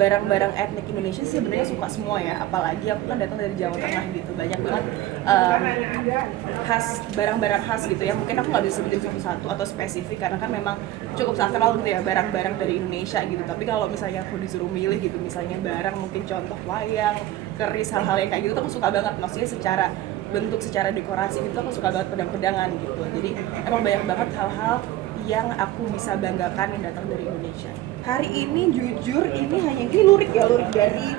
barang-barang etnik Indonesia sih sebenarnya suka semua ya, apalagi aku kan datang dari Jawa Tengah gitu, banyak banget barang-barang khas gitu ya. Mungkin aku nggak bisa sebutin satu-satu atau spesifik karena kan memang cukup sakral gitu ya barang-barang dari Indonesia gitu. Tapi kalau misalnya aku disuruh milih gitu, misalnya barang mungkin contoh wayang, keris, hal-hal yang kayak gitu tuh aku suka banget. Maksudnya secara bentuk, secara dekorasi gitu aku suka banget pedang-pedangan gitu. Jadi emang banyak banget hal-hal yang aku bisa banggakan yang datang dari Indonesia. Hari ini jujur ini hanya ini lurik dari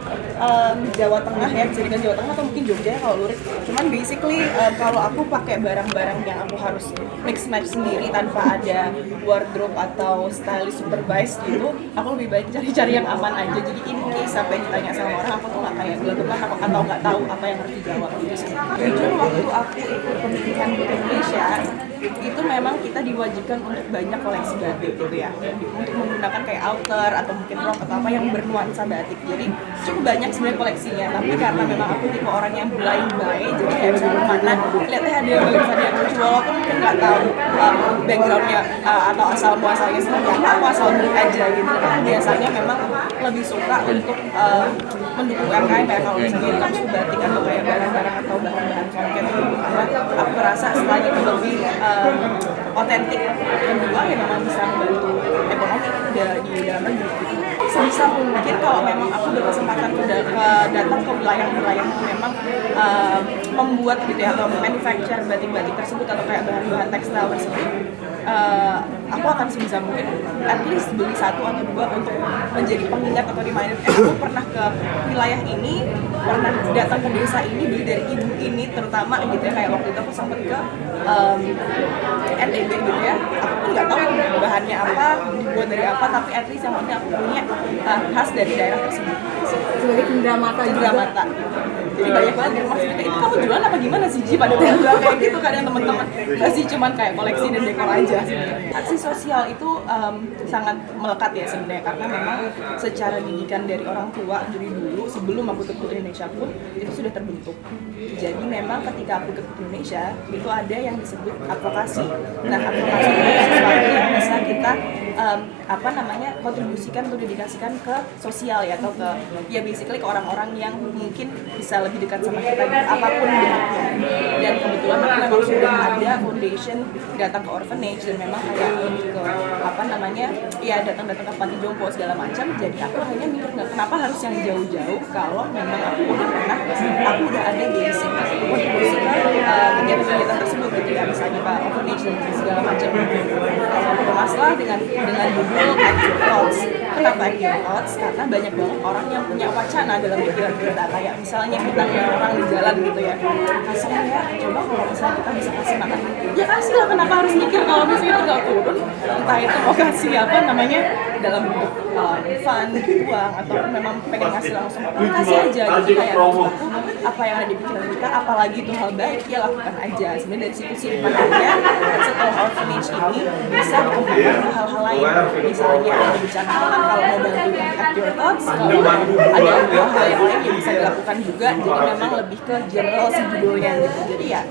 Jawa Tengah ya, bisa dikatakan Jawa Tengah atau mungkin Jogja kalau lurik. Cuman basically kalau aku pakai barang-barang yang aku harus mix match sendiri tanpa ada wardrobe atau stylist supervise gitu, aku lebih baik cari-cari yang aman aja. Jadi in case sampai ditanya sama orang, aku tuh nggak kayak gelap-gelap atau nggak tahu apa yang harus dijawab gitu sih. Jujur waktu aku ikut pemilihan di Indonesia itu memang kita diwajibkan untuk banyak koleksi batik gitu ya, untuk menggunakan kayak outer atau mungkin rok atau apa yang bernuansa batik. Jadi cukup banyak sebenarnya koleksinya, tapi karena memang aku tipe orang yang blind buy, jadi kayak misalnya mana lihatnya ada yang bagus, ada yang lucu, walaupun mungkin nggak tahu backgroundnya atau asal muasalnya seperti apa, aku asal beli aja gitu. Biasanya memang lebih suka untuk mendukung UMKM ya, kalau misalnya itu kan batik atau kayak barang-barang atau bahan-bahan songket gitu, karena aku merasa setelah itu lebih otentik. Kedua ya memang bisa membantu ekonomi di dalam negeri gitu. Sebisa mungkin kalau memang aku berkesempatan datang ke wilayah-wilayah yang memang membuat gitu ya atau manufacture batik-batik tersebut atau kayak bahan-bahan tekstil tersebut, aku akan sebisa mungkin at least beli satu atau dua untuk menjadi pengingat atau reminder. Aku pernah ke wilayah ini, pernah datang ke desa ini, beli dari ibu ini terutama gitu ya. Kayak waktu itu aku sempat ke NTB gitu ya, aku pun nggak tahu bahannya apa, dibuat dari apa, tapi at least yang penting aku punya khas dari daerah tersebut. Sebagai cenderamata juga. Jadi banyak banget di rumah seperti itu, kamu jualan apa gimana sih Ji? Pada bilang kayak gitu kadang teman-teman, nggak sih cuman kayak koleksi dan dekor aja sebenarnya. Aksi sosial itu sangat melekat ya sebenarnya, karena memang secara didikan dari orang tua dari dulu sebelum aku ke Indonesia pun itu sudah terbentuk. Jadi memang ketika aku ke Indonesia itu ada yang disebut advokasi. Nah advokasi itu sesuatu yang bisa kita kontribusikan atau dedikasikan ke sosial ya, atau ke ya basically ke orang-orang yang mungkin bisa lebih dekat sama kita apapun bentuknya. Dan kebetulan aku memang sudah ada foundation datang ke orphanage dan memang kayak lebih ke ya datang-datang ke panti jompo segala macam. Jadi aku hanya mikir kenapa harus yang jauh-jauh kalau memang aku udah ada basic kontribusi ke kegiatan-kegiatan tersebut gitu ya, misalnya ke orphanage dan segala macam. Bermasalah dengan judul Act Your Thoughts. Kenapa Act Your Thoughts? Karena banyak banget orang yang punya wacana dalam pikiran kita, kayak misalnya kita lihat orang di jalan gitu ya, kasihnya ya, coba kalau misalnya kita bisa kasih makan, ya kasih lah, kenapa harus mikir kalau misalnya tinggal turun, entah itu mau kasih dalam bentuk fun, uang, ataupun memang pengen ngasih langsung, kasih aja gitu. Kayak aku apa yang ada di pikiran kita, apalagi itu hal baik, ya lakukan aja. Sebenarnya dari situ sih makanya setelah orphanage ini bisa dikembangkan ke hal-hal lain, misalnya ada bencana alam, kalau mau bantu Act Your Thoughts, kalau ada hal-hal yang lain yang bisa dilakukan juga. Jadi memang lebih ke general sih judulnya gitu. Jadi ya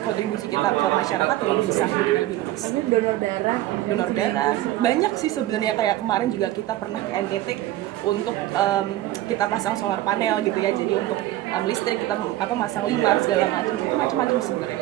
kontribusi kita ke masyarakat lebih bisa lebih luas. Donor darah Banyak sih sebenarnya, kayak kemarin juga kita pernah ke NTT untuk kita pasang solar panel gitu ya, jadi untuk listrik kita masang limar segala macam, itu macam-macam sebenarnya.